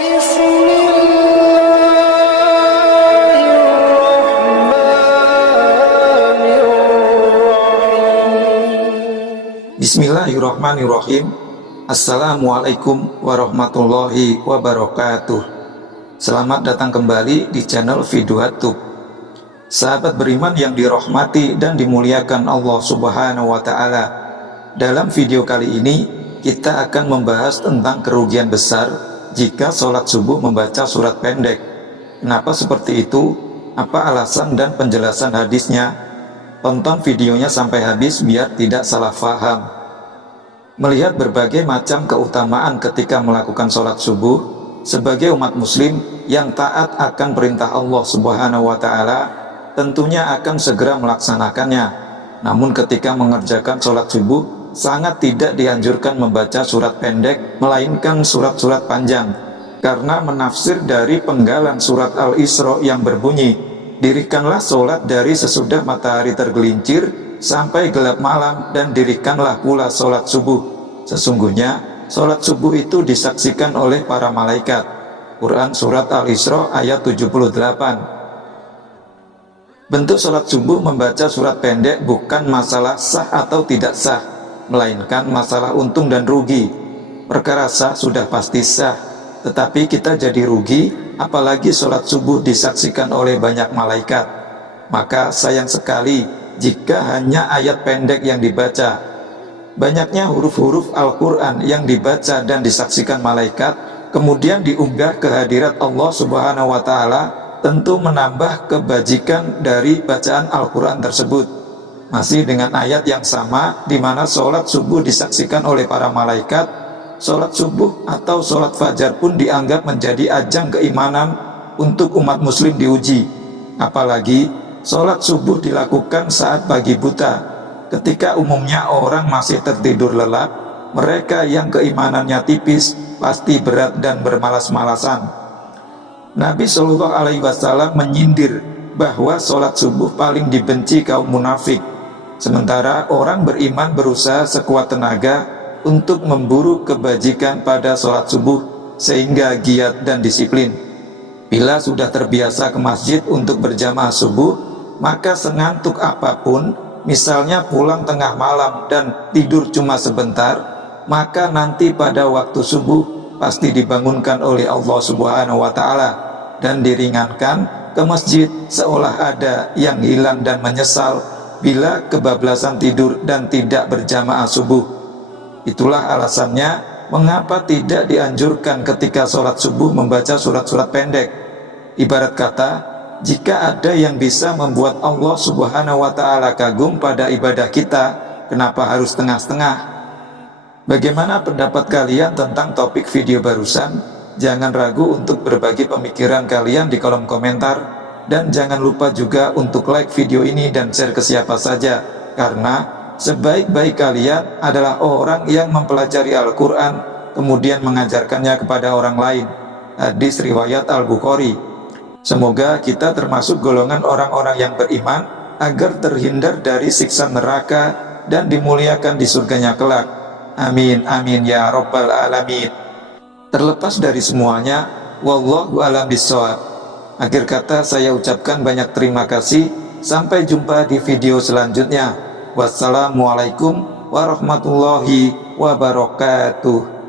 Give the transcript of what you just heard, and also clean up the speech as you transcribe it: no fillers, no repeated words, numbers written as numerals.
Bismillahirrahmanirrahim. Assalamualaikum warahmatullahi wabarakatuh. Selamat datang kembali di channel Viduhatub. Sahabat beriman yang dirahmati dan dimuliakan Allah Subhanahu wa Ta'ala, dalam video kali ini kita akan membahas tentang kerugian besar jika sholat subuh membaca surat pendek. Kenapa seperti itu? Apa alasan dan penjelasan hadisnya? Tonton videonya sampai habis biar tidak salah faham. Melihat berbagai macam keutamaan ketika melakukan sholat subuh, sebagai umat muslim yang taat akan perintah Allah Subhanahu wa Ta'ala, tentunya akan segera melaksanakannya. Namun ketika mengerjakan sholat subuh, sangat tidak dianjurkan membaca surat pendek, melainkan surat-surat panjang, karena menafsir dari penggalan surat Al-Isra yang berbunyi, "Dirikanlah sholat dari sesudah matahari tergelincir sampai gelap malam, dan dirikanlah pula sholat subuh. Sesungguhnya sholat subuh itu disaksikan oleh para malaikat." Quran Surat Al-Isra ayat 78. Bentuk sholat subuh membaca surat pendek bukan masalah sah atau tidak sah, melainkan masalah untung dan rugi. Perkara sah sudah pasti sah, tetapi kita jadi rugi apalagi sholat subuh disaksikan oleh banyak malaikat. Maka sayang sekali jika hanya ayat pendek yang dibaca. Banyaknya huruf-huruf Al-Quran yang dibaca dan disaksikan malaikat, kemudian diunggah ke hadirat Allah Subhanahu wa Ta'ala, tentu menambah kebajikan dari bacaan Al-Quran tersebut. Masih dengan ayat yang sama, di mana sholat subuh disaksikan oleh para malaikat, sholat subuh atau sholat fajar pun dianggap menjadi ajang keimanan untuk umat muslim diuji. Apalagi sholat subuh dilakukan saat pagi buta, ketika umumnya orang masih tertidur lelap. Mereka yang keimanannya tipis pasti berat dan bermalas-malasan. Nabi Shallallahu Alaihi Wasallam menyindir bahwa sholat subuh paling dibenci kaum munafik, sementara orang beriman berusaha sekuat tenaga untuk memburu kebajikan pada sholat subuh sehingga giat dan disiplin. Bila sudah terbiasa ke masjid untuk berjamaah subuh, maka sengantuk apapun, misalnya pulang tengah malam dan tidur cuma sebentar, maka nanti pada waktu subuh pasti dibangunkan oleh Allah Subhanahu wa Ta'ala dan diringankan ke masjid, seolah ada yang hilang dan menyesal bila kebablasan tidur dan tidak berjamaah subuh. Itulah alasannya mengapa tidak dianjurkan ketika sholat subuh membaca surat-surat pendek. Ibarat kata, jika ada yang bisa membuat Allah Subhanahu wa Ta'ala kagum pada ibadah kita, kenapa harus setengah-setengah? Bagaimana pendapat kalian tentang topik video barusan? Jangan ragu untuk berbagi pemikiran kalian di kolom komentar, dan jangan lupa juga untuk like video ini dan share ke siapa saja, karena sebaik-baik kalian adalah orang yang mempelajari Al-Quran kemudian mengajarkannya kepada orang lain. Hadis riwayat Al-Bukhari. Semoga kita termasuk golongan orang-orang yang beriman agar terhindar dari siksa neraka dan dimuliakan di surganya kelak. Amin, amin ya rabbal alamin. Terlepas dari semuanya, wallahu a'lam bishawab. Akhir kata saya ucapkan banyak terima kasih. Sampai jumpa di video selanjutnya. Wassalamualaikum warahmatullahi wabarakatuh.